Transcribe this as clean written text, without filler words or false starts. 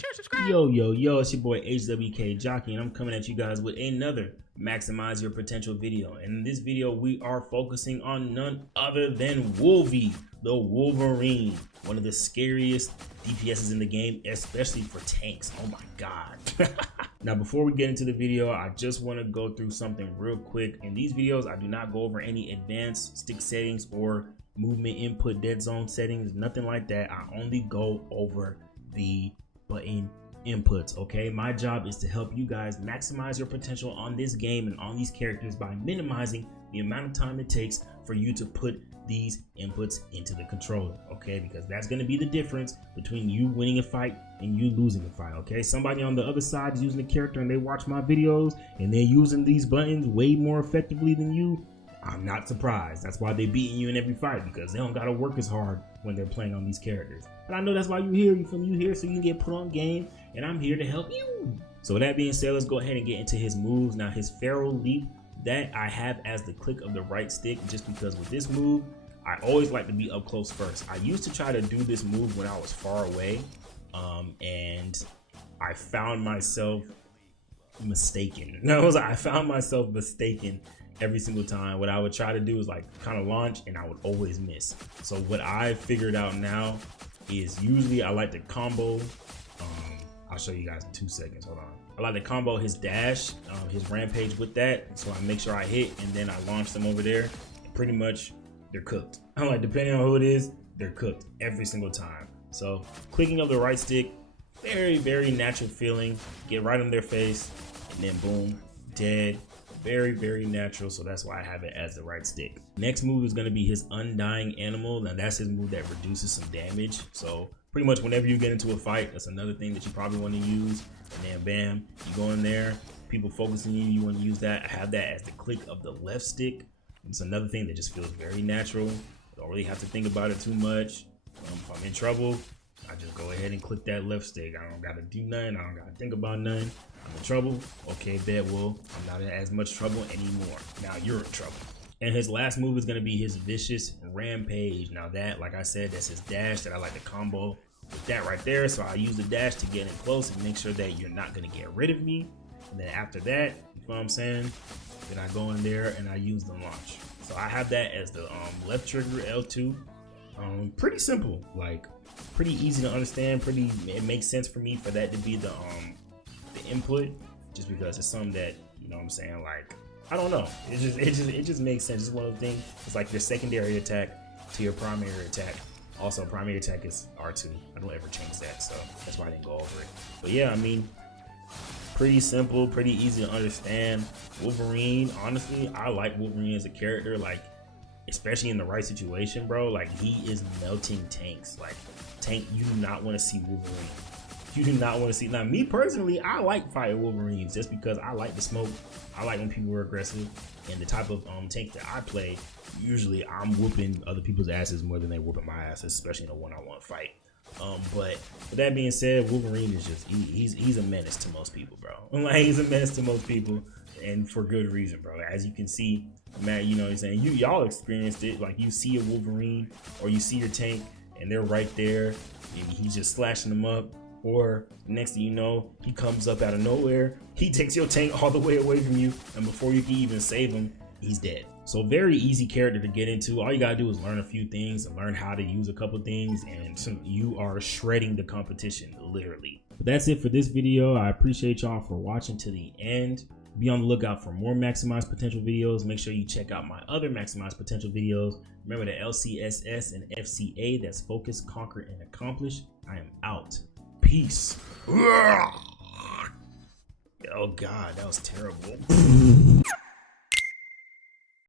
share, subscribe. Yo, it's your boy HWK Jockey, and I'm coming at you guys with another Maximize Your Potential video. And in this video, we are focusing on none other than Wolvie, the Wolverine, one of the scariest DPSs in the game, especially for tanks. Oh my god. Now, before we get into the video, I just want to go through something real quick. In these videos, I do not go over any advanced stick settings or movement input dead zone settings, nothing like that. I only go over the button inputs. Okay, my job is to help you guys maximize your potential on this game and on these characters by minimizing the amount of time it takes for you to put these inputs into the controller. Okay, because that's going to be the difference between you winning a fight and you losing a fight. Okay, somebody on the other side is using a character and they watch my videos and they're using these buttons way more effectively than you. I'm not surprised. That's why they're beating you in every fight, because they don't gotta work as hard when they're playing on these characters. But I know that's why you're here. You here so you can get put on game, and I'm here to help you. So with that being said, let's go ahead and get into his moves. Now, his Feral Leap, that I have as the click of the right stick, just because with this move, I always like to be up close first. I used to try to do this move when I was far away, and I found myself mistaken. I found myself mistaken every single time. What I would try to do is like kind of launch, and I would always miss. So what I figured out now is usually I like to combo. I'll show you guys in 2 seconds. Hold on. I like to combo his dash, his rampage with that. So I make sure I hit, and then I launch them over there. Pretty much, they're cooked. I'm like, depending on who it is, they're cooked every single time. So clicking of the right stick, very, very natural feeling. Get right on their face, and then boom, dead. Very, very natural, so that's why I have it as the right stick. Next move is going to be his Undying Animal. Now that's his move that reduces some damage. So pretty much whenever you get into a fight, that's another thing that you probably want to use. And then bam, you go in there, people focusing you want to use that. I have that as the click of the left stick. It's another thing that just feels very natural. I don't really have to think about it too much. If I'm in trouble, I just go ahead and click that left stick. I don't gotta do nothing. I don't gotta think about nothing. I'm in trouble. Okay, bet. Well, I'm not in as much trouble anymore. Now you're in trouble. And his last move is gonna be his Vicious Rampage. Now that, like I said, that's his dash that I like to combo with that right there. So I use the dash to get in close and make sure that you're not gonna get rid of me. And then after that, you know what I'm saying? Then I go in there and I use the launch. So I have that as the left trigger L2. Pretty simple, like pretty easy to understand. It makes sense for me for that to be the input, just because it's something that, you know what I'm saying, like, I don't know, it just makes sense. It's one of the things. It's like your secondary attack to your primary attack. Also, primary attack is R2. I don't ever change that, so that's why I didn't go over it. But yeah, I mean, pretty simple, pretty easy to understand. Wolverine, honestly, I like Wolverine as a character, like, especially in the right situation, bro. Like, he is melting tanks. Like, tank, you do not want to see Wolverine. You do not want to see. Now, me personally, I like fighting Wolverines just because I like the smoke. I like when people are aggressive, and the type of tank that I play, usually I'm whooping other people's asses more than they whooping my asses, especially in a one-on-one fight. But with that being said, Wolverine is just he's a menace to most people, bro. Like, he's a menace to most people, and for good reason, bro. As you can see, Matt, you know what I'm saying, y'all experienced it. Like, you see a Wolverine or you see your tank and they're right there and he's just slashing them up. Or next thing you know, he comes up out of nowhere, he takes your tank all the way away from you, and before you can even save him, he's dead. So very easy character to get into. All you gotta do is learn a few things and learn how to use a couple things, and you are shredding the competition, literally. But that's it for this video. I appreciate y'all for watching to the end. Be on the lookout for more Maximize Potential videos. Make sure you check out my other Maximize Potential videos. Remember the LCSS and FCA, that's Focus, Conquer, and Accomplish. I am out. Peace. Oh God, that was terrible.